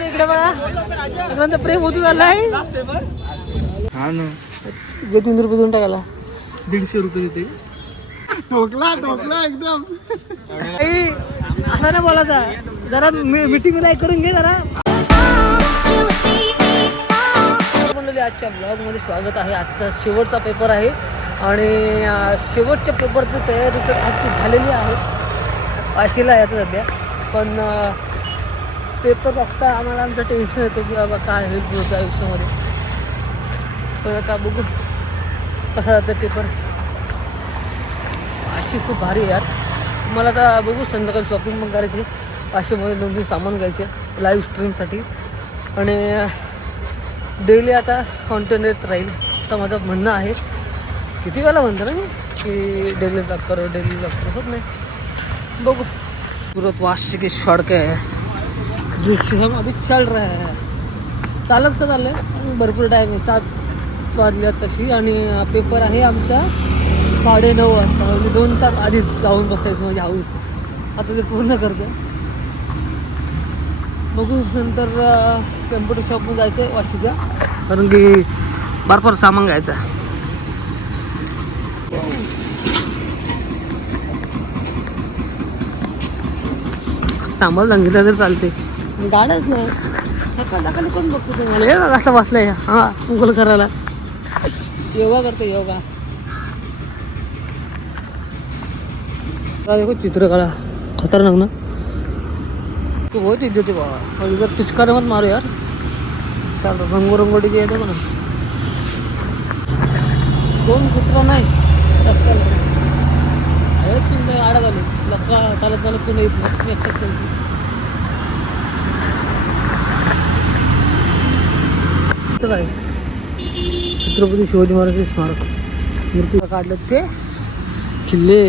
इकडे बघा प्रेम होत झाला हा ना तीन रुपये देऊन टाकायला दीडशे रुपये देते ठोकला ठोकला एकदम ऐ, असं ना बोलायचा जरा मिटिंग लाईक करून घे जरा मंडळी आजच्या ब्लॉगमध्ये स्वागत आहे आजचा शेवटचा पेपर आहे आणि शेवटच्या पेपरची तयारी तर आमची झालेली आहे वाशीला आहे आता सध्या पण पेपर बघता आम्हाला आमचं टेन्शन येतं की बाबा काय होईल पुढच्या आयुष्यामध्ये. पण आता बघू कसा जातं पेपर अशी खूप भारी आहे यार. मला आता बघू संध्याकाळी शॉपिंग पण करायची अशामध्ये दोन तीन सामान घ्यायचे लाईव्ह स्ट्रीमसाठी आणि डेली आता कॉन्टेंट येत राहील. तर माझं म्हणणं आहे किती वेळा म्हणतो ना मी की डेली ब्लॉग करो डेली ब्लॉग करो होत नाही. बघू. सूरत वाशी की सड़क है। जिससे हम अभी चल रहे हैं। चालत तर चाललं आहे भरपूर टाईम आहे सात वाजल्या तशी आणि पेपर आहे आमचा. साडे नऊ वाजता. म्हणजे दोन तास आधीच जाऊन बसायचं म्हणजे हाऊस आता ते पूर्ण करतो बघू नंतर कम्प्युटर शॉपमध्ये जायचं आहे वाशीच्या कारण की भरपूर सामान घ्यायचं थांबायला सांगितलं तर चालते. गाड्याच नाही. सकाळी कोण बघतो तुम्हाला हे बघा असं बसलंय. हा मुघल करायला. योगा करते योगा. हा देखो चित्रकला? खतरनाक ना? तू बहुत इज्जत आहे बाबा. और इधर पिचकारी मत मारो यार. रंगोरंगोटी जे येतो का ना दोन कुत्रा नाही रस्त्याला आहेत पण ते आडत आले लक्का चालत चालत कोणी येत नाही. मी चालतो काय छत्रपती शिवाजी महाराज स्मारक. मूर्ती काढलं ते? किल्ले.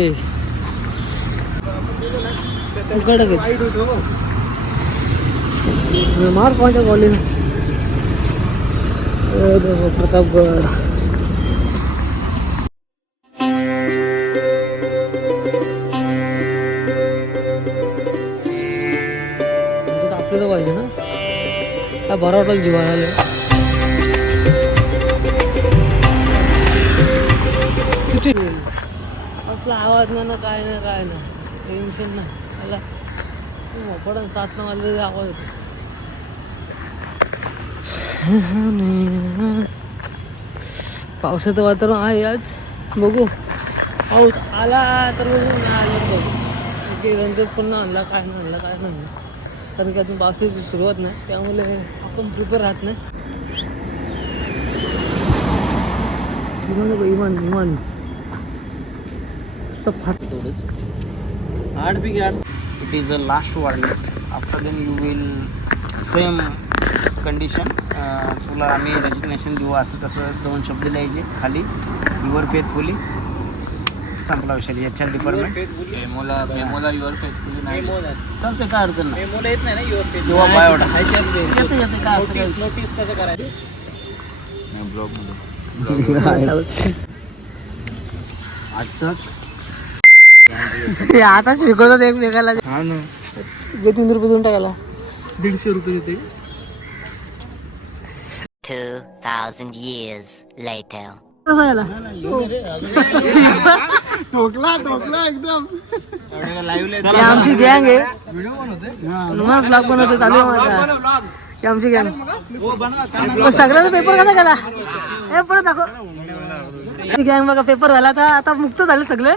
मार्क माझ्या कॉलेज प्रतापगड. आपल्याला पाहिजे ना? काय बरं वाटेल जीवाला किती? असला आवाज नाही ना काय नाही काय नाही टेन्शन ना. मला मोपडन सात न वाजले आवाज येतो. पावसाचं वातावरण आहे आज. बघू. पाऊस आला तर बघू. नाही आला बघू. पुन्हा आणला काय आणला काय नाही. कारण की अजून पावसाची सुरुवात नाही त्यामुळे आपण प्रिपेअर राहत नाही. इमान इमान फाट तेवढंच. आठ बिग आठ it is the last warning after then you will same condition तुला आम्ही रेजिग्नेशन देऊ असं तसं दोन शब्द लिहायचे खाली. युअर फेथफुली संपला विषय. एच आर डिपार्टमेंट मेमोला मेमोला युअर फेसबुक नाही चालते काय अडचण नाही. मेमोला येत नाही ना युअर किंवा बायोडा येते येते काय नोटीस कसं करायचं? आजचं? आता शिकवतात एकमेकाला. हा ना. जे तीन रुपये देऊन टाकायला. दीडशे रुपये देते. 2,000 years later. कसं याला ठोकला ठोकला एकदम. हे आमची गँग आहे. मग ब्लॉग बनवते चालू आहे माझा. ही आमची गँग मग सगळ्याचा पेपर कसा केला? हे परत दाखव. गँग बघा पेपर झाला आता. आता मुक्त झाले सगळे.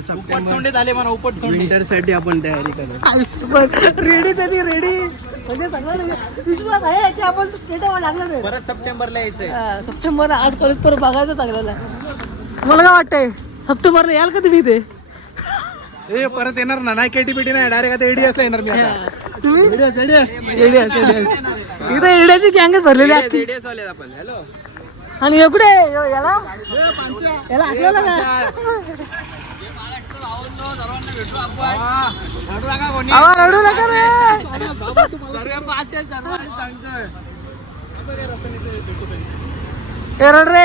सोंडे झाले मला उपट विंटरसाठी आपण तयारी करू रेडी त्याची रेडी म्हणजे सगळं विश्वास आहे की आपण स्टेट लागलं नाही परत सप्टेंबरला यायचंय. हा, सप्टेंबर आज कॉलेज परत बघायचं चांगलं मला काय वाटतंय? सप्टेंबरला याल का तुम्ही इथे? ए परत येणार ना. नाही केटी पेटी नाही डायरेक्ट आता एडीएस ला येणार मी एडीएस एडीएस एडियास. इथं एडियाची गँगच भरलेली एडीएस वाले आपण. हॅलो आणि एकडे याला? याला आपल्याला काय रडू नका रे ए रड रे.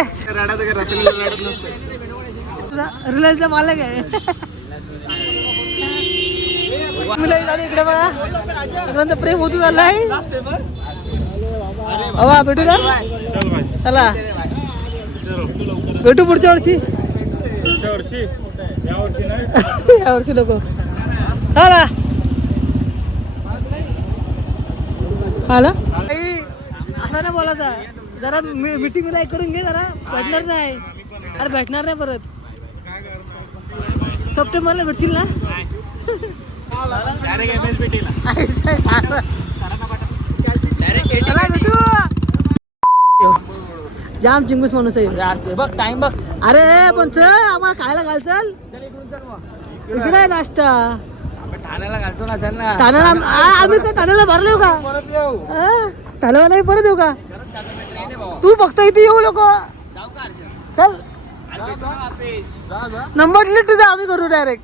रिलायन्सचा मालक आहे. इकडे बघा. सगळ्यांचं प्रेम अवा भेटू ना चला. भेटू पुढच्या वर्षी. या वर्षी. नको. चला आला? असा ना बोलायचा. जरा मीटिंग लाईक करून घे जरा. भेटणार नाही. अरे भेटणार नाही परत. सप्टेंबरला भेटशील ना? भेटू. जाम चिंगूस माणूस आहे. बघ टाइम बघ. अरे पण चल आम्हाला खायला घाल चल. इकडे आहे नाश्ता. ठाण्याला घालतो ना चल ना. ठाण्याला आम- आ- आम्ही काय ठाण्याला भरले हो का? हा? ठाण्याला नाही परत येऊ का? तू फक्त इथे येऊ नको. चल. नंबर डिलीट तुझा आम्ही करू डायरेक्ट